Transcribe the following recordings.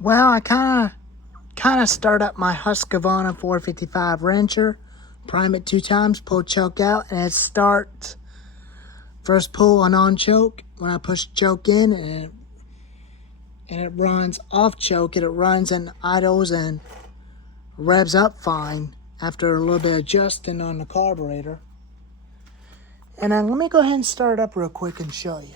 Well, I kind of start up my Husqavra 455 wrencher, prime it 2 times, pull choke out, and it starts. First pull on choke. When I push choke in, and it runs off choke, it runs and idles and revs up fine after a little bit of adjusting on the carburetor. And then let me go ahead and start it up real quick and show you.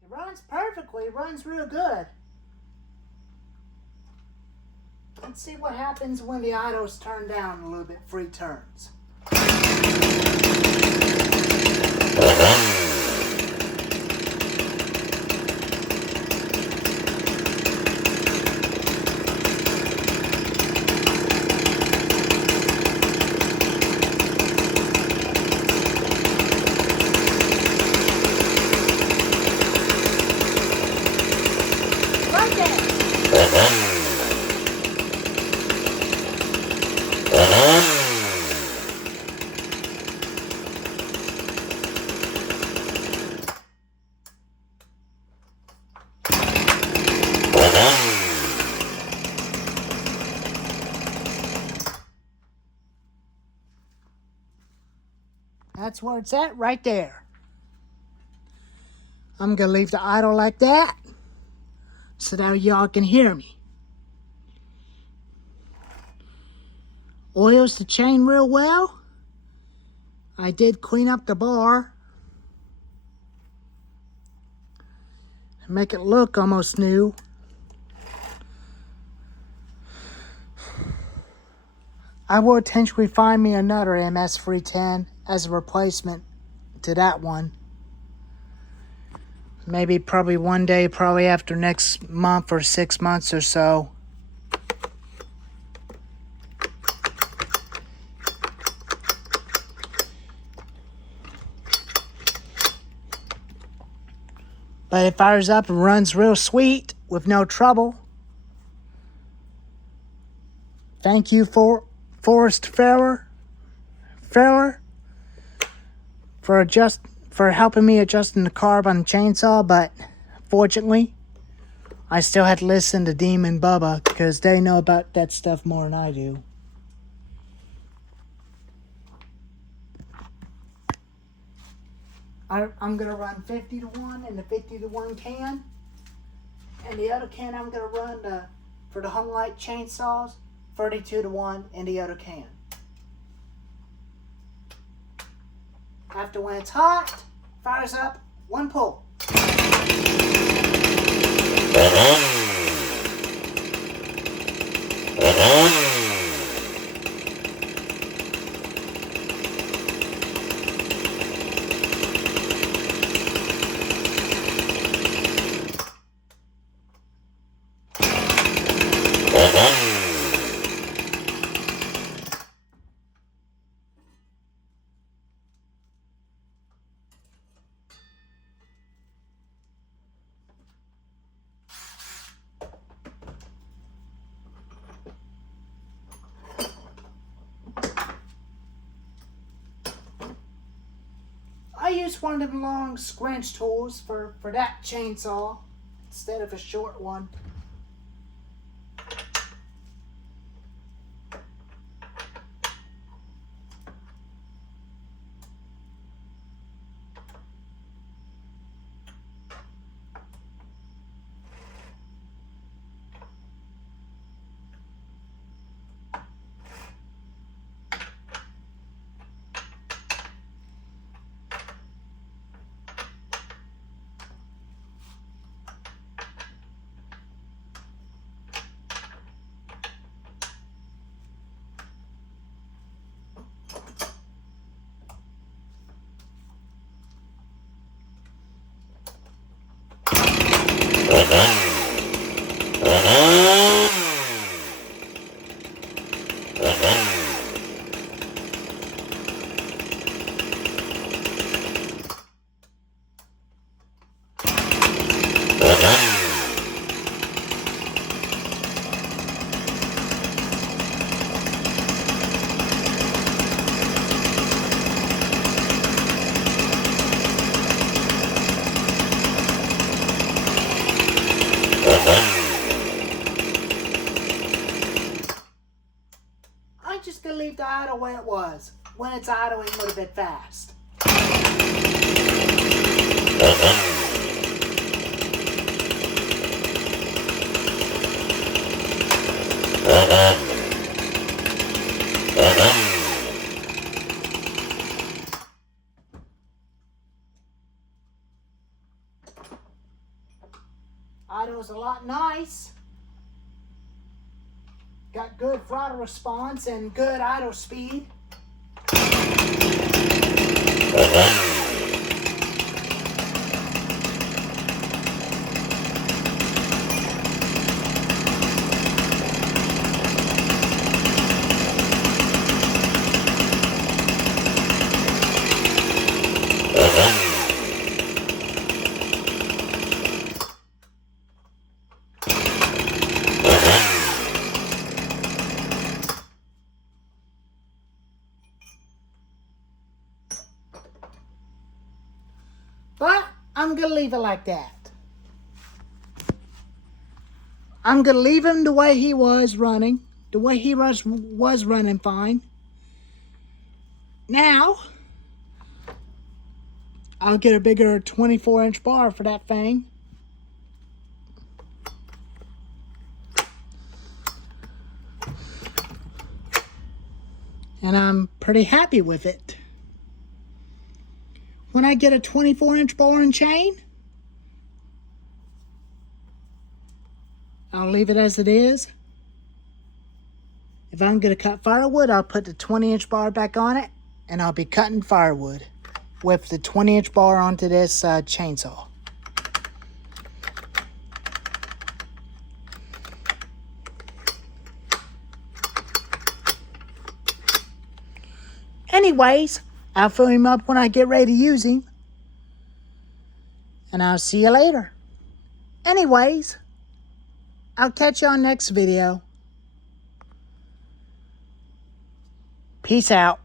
It runs perfectly, it runs real good. Let's see what happens when the idles turn down a little bit, free turns. Right there. That's where it's at, right there. I'm gonna leave the idle like that so that y'all can hear me. Oils the chain real well. I did clean up the bar. Make it look almost new. I will potentially find me another MS310 as a replacement to that one. Maybe probably one day, probably after next month or 6 months or so. But it fires up and runs real sweet with no trouble. Thank you for Forrest Farrer for helping me adjusting the carb on the chainsaw, but fortunately, I still had to listen to Deem and Bubba because they know about that stuff more than I do. I'm going to run 50 to 1 in the 50 to 1 can. And the other can I'm going to run for the home light chainsaws, 32 to 1 in the other can. After when it's hot, fires up, one pull. I use one of them long scrunch tools for that chainsaw instead of a short one. I'm just going to leave the idle where it was. When it's idling a little bit fast. Idle's a lot nice. Got good throttle response and good idle speed. But I'm going to leave it like that. I'm going to leave him the way he was running. The way he was running fine. Now, I'll get a bigger 24-inch bar for that thing. And I'm pretty happy with it. When I get a 24-inch bar and chain, I'll leave it as it is. If I'm going to cut firewood, I'll put the 20-inch bar back on it, and I'll be cutting firewood with the 20-inch bar onto this chainsaw. Anyways, I'll fill him up when I get ready to use him. And I'll see you later. Anyways, I'll catch you on next video. Peace out.